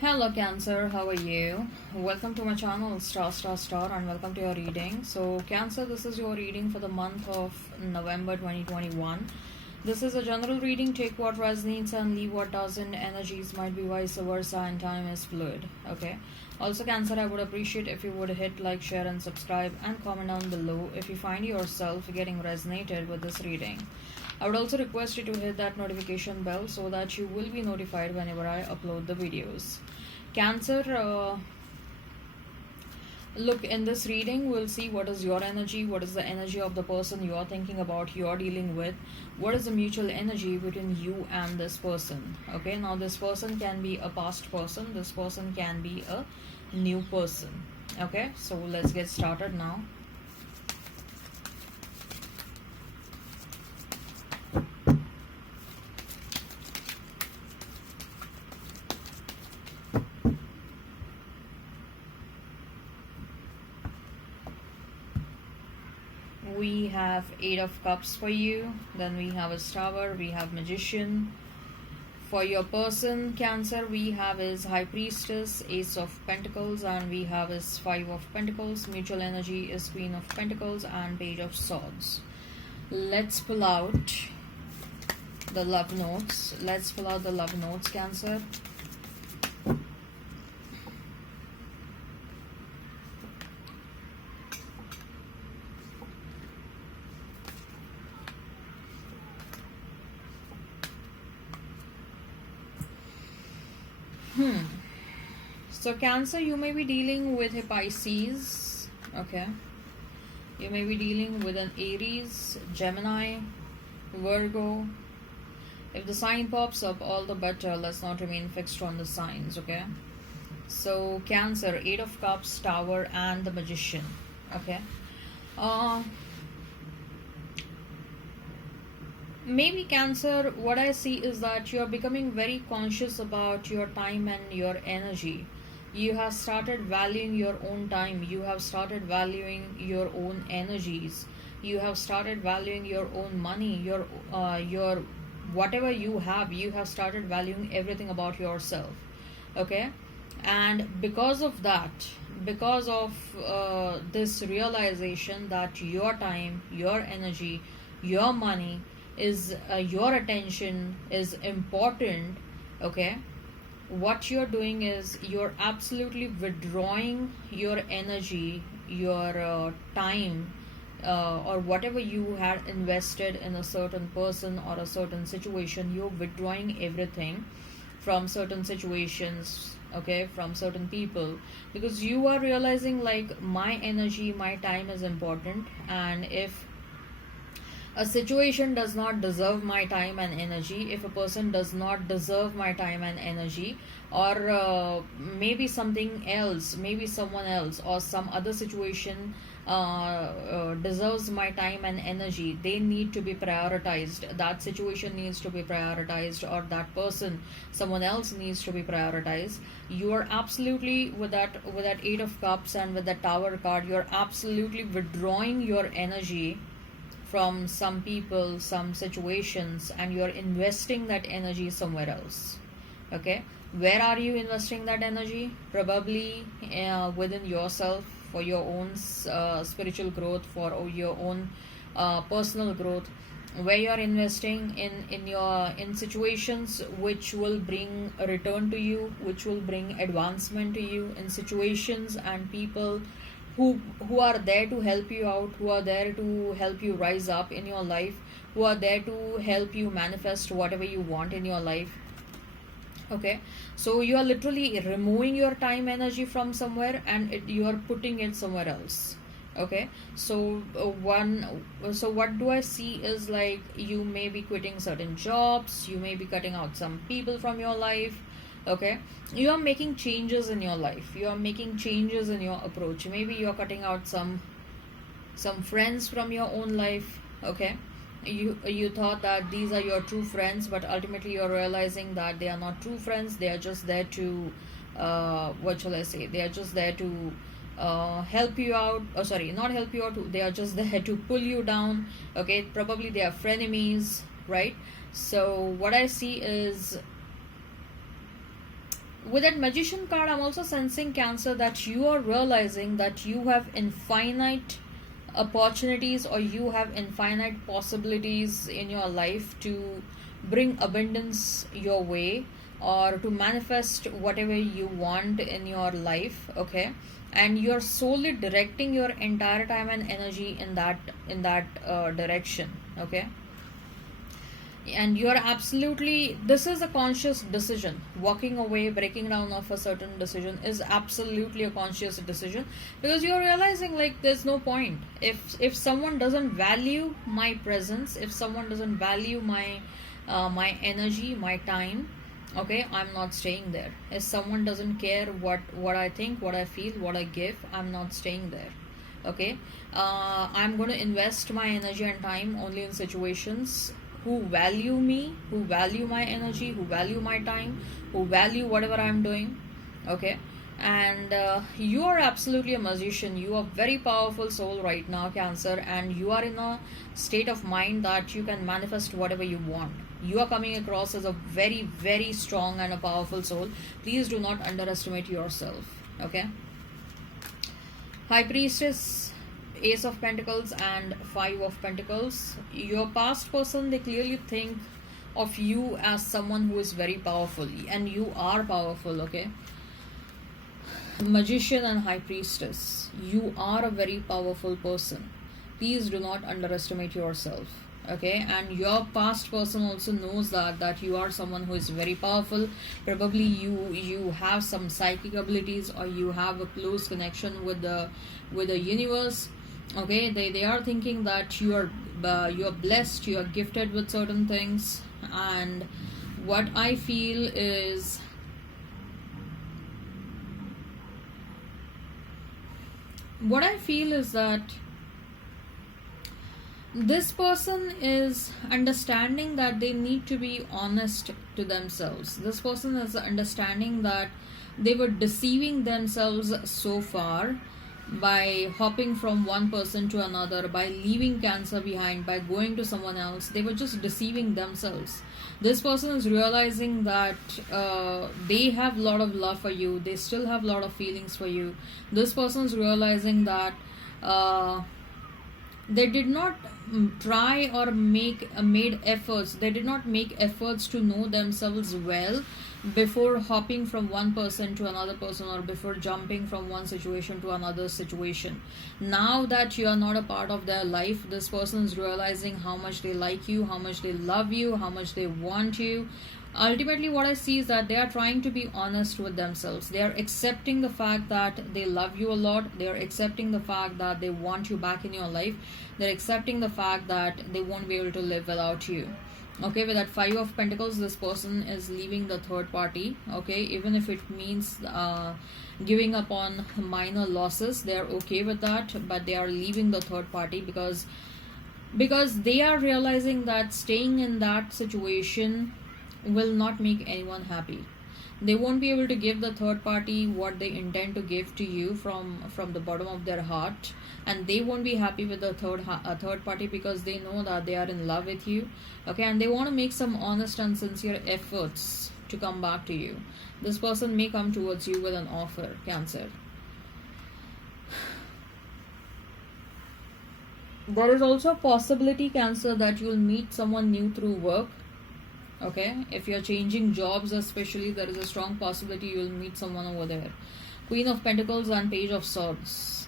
Hello Cancer, how are you? Welcome to my channel Star and welcome to your reading. So Cancer, this is your reading for the month of November 2021. This is a general reading. Take what resonates and leave what doesn't. Energies might be vice versa and time is fluid. Okay. Also Cancer, I would appreciate if you would hit like, share and subscribe and comment down below if you find yourself getting resonated with this reading. I would also request you to hit that notification bell so that you will be notified whenever I upload the videos. Cancer, look, in this reading, we'll see what is your energy, what is the energy of the person you are thinking about, you are dealing with, what is the mutual energy between you and this person. Okay, now this person can be a past person, this person can be a new person. Okay, so let's get started now. We have Eight of Cups for you, then we have a Tower, we have Magician. For your person Cancer, we have his High Priestess, Ace of Pentacles, and we have his Five of Pentacles. Mutual energy is Queen of Pentacles and Page of Swords. Let's pull out the love notes. Let's pull out the love notes, Cancer. So Cancer, you may be dealing with a Pisces. Okay, you may be dealing with an Aries, Gemini, Virgo. If the sign pops up, all the better. Let's not remain fixed on the signs. Okay, so Cancer, Eight of Cups, Tower and the Magician. Okay, maybe Cancer, what I see is that you are becoming very conscious about your time and your energy. You have started valuing your own time, you have started valuing your own energies, you have started valuing your own money, your whatever you have started valuing everything about yourself. Okay, and because of that, because of this realization that your time, your energy, your money is your attention is important. Okay, what you're doing is you're absolutely withdrawing your energy, your time, or whatever you had invested in a certain person or a certain situation. You're withdrawing everything from certain situations, okay, from certain people, because you are realizing like my energy, my time is important, and if a situation does not deserve my time and energy, if a person does not deserve my time and energy, or maybe something else, maybe someone else or some other situation deserves my time and energy, they need to be prioritized. That situation needs to be prioritized, or that person, someone else needs to be prioritized. You are absolutely, with that Eight of Cups and with the Tower card, you're absolutely withdrawing your energy from some people, some situations, and you're investing that energy somewhere else. Okay, where are you investing that energy? Probably within yourself, for your own spiritual growth, for your own personal growth, where you're investing in situations which will bring a return to you, which will bring advancement to you, in situations and people who are there to help you out, who are there to help you rise up in your life, who are there to help you manifest whatever you want in your life. Okay, so you are literally removing your time energy from somewhere and you are putting it somewhere else. Okay, so so what do I see is like you may be quitting certain jobs, you may be cutting out some people from your life. Okay, you are making changes in your life, you are making changes in your approach. Maybe you are cutting out some friends from your own life. Okay, you thought that these are your true friends, but ultimately you're realizing that they are not true friends. They are just there to what shall I say, they are just there to help you out, or sorry, not help you out, they are just there to pull you down. Okay, probably they are frenemies, right? So what I see is With that Magician card, I'm also sensing, Cancer, that you are realizing that you have infinite opportunities, or you have infinite possibilities in your life to bring abundance your way, or to manifest whatever you want in your life. Okay, and you're solely directing your entire time and energy in that direction. Okay, and you're absolutely, this is a conscious decision. Walking away, breaking down of a certain decision is absolutely a conscious decision, because you're realizing like there's no point. If someone doesn't value my presence, if someone doesn't value my energy, my time, okay, I'm not staying there. If someone doesn't care what I think, what I feel, what I give, I'm not staying there. Okay, I'm going to invest my energy and time only in situations who value me, who value my energy, who value my time, who value whatever I'm doing. Okay, and you are absolutely a magician. You are very powerful soul right now, Cancer, and you are in a state of mind that you can manifest whatever you want. You are coming across as a very, very strong and a powerful soul. Please do not underestimate yourself. Okay, High Priestess, Ace of Pentacles, and Five of Pentacles. Your past person, they clearly think of you as someone who is very powerful, and you are powerful. Okay, Magician and High Priestess, you are a very powerful person. Please do not underestimate yourself. Okay, and your past person also knows that you are someone who is very powerful. Probably you have some psychic abilities, or you have a close connection with the universe. Okay, they are thinking that you are blessed, you are gifted with certain things. And what I feel is, that this person is understanding that they need to be honest to themselves. This person is understanding that they were deceiving themselves so far by hopping from one person to another, by leaving Cancer behind, by going to someone else. They were just deceiving themselves. This person is realizing that they have a lot of love for you, they still have a lot of feelings for you. This person is realizing that they did not try or made efforts. They did not make efforts to know themselves well before hopping from one person to another person, or before jumping from one situation to another situation. Now that you are not a part of their life, this person is realizing how much they like you, how much they love you, how much they want you. Ultimately, what I see is that they are trying to be honest with themselves. They are accepting the fact that they love you a lot. They are accepting the fact that they want you back in your life. They're accepting the fact that they won't be able to live without you. Okay, with that Five of Pentacles, this person is leaving the third party. Okay, even if it means giving up on minor losses, they're okay with that, but they are leaving the third party because they are realizing that staying in that situation will not make anyone happy. They won't be able to give the third party what they intend to give to you from the bottom of their heart, and they won't be happy with the third party, because they know that they are in love with you. Okay, and they want to make some honest and sincere efforts to come back to you. This person may come towards you with an offer, Cancer. There is also a possibility, Cancer, that you will meet someone new through work. Okay, if you're changing jobs especially, there is a strong possibility you will meet someone over there. Queen of Pentacles and Page of Swords.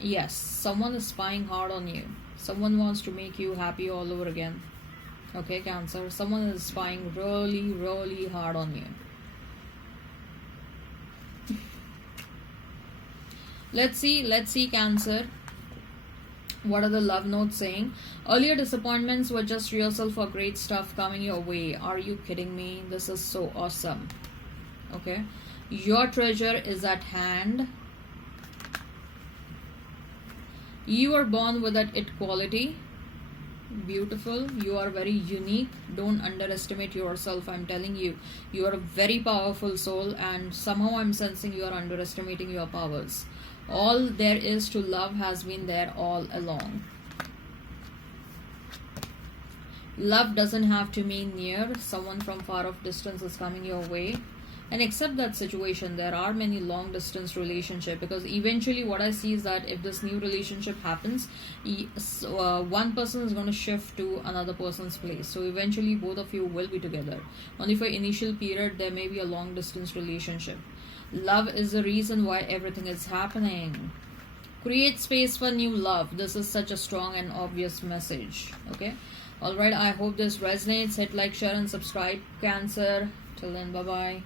Yes, someone is spying hard on you. Someone wants to make you happy all over again. Okay, Cancer, someone is spying really, really hard on you. Let's see, Cancer. What are the love notes saying? Earlier disappointments were just rehearsal for great stuff coming your way. Are you kidding me? This is so awesome. Okay, your treasure is at hand. You are born with that it quality. Beautiful. You are very unique. Don't underestimate yourself. I'm telling you, you are a very powerful soul, and somehow I'm sensing you are underestimating your powers. All there is to love has been there all along. Love doesn't have to mean near. Someone from far off distance is coming your way. and accept that situation. There are many long distance relationship, because eventually what I see is that if this new relationship happens, one person is going to shift to another person's place, so eventually both of you will be together. Only for initial period there may be a long distance relationship. Love is the reason why everything is happening. Create space for new love. This is such a strong and obvious message. Okay, all right, I hope this resonates. Hit like, share and subscribe, Cancer. Till then, bye bye.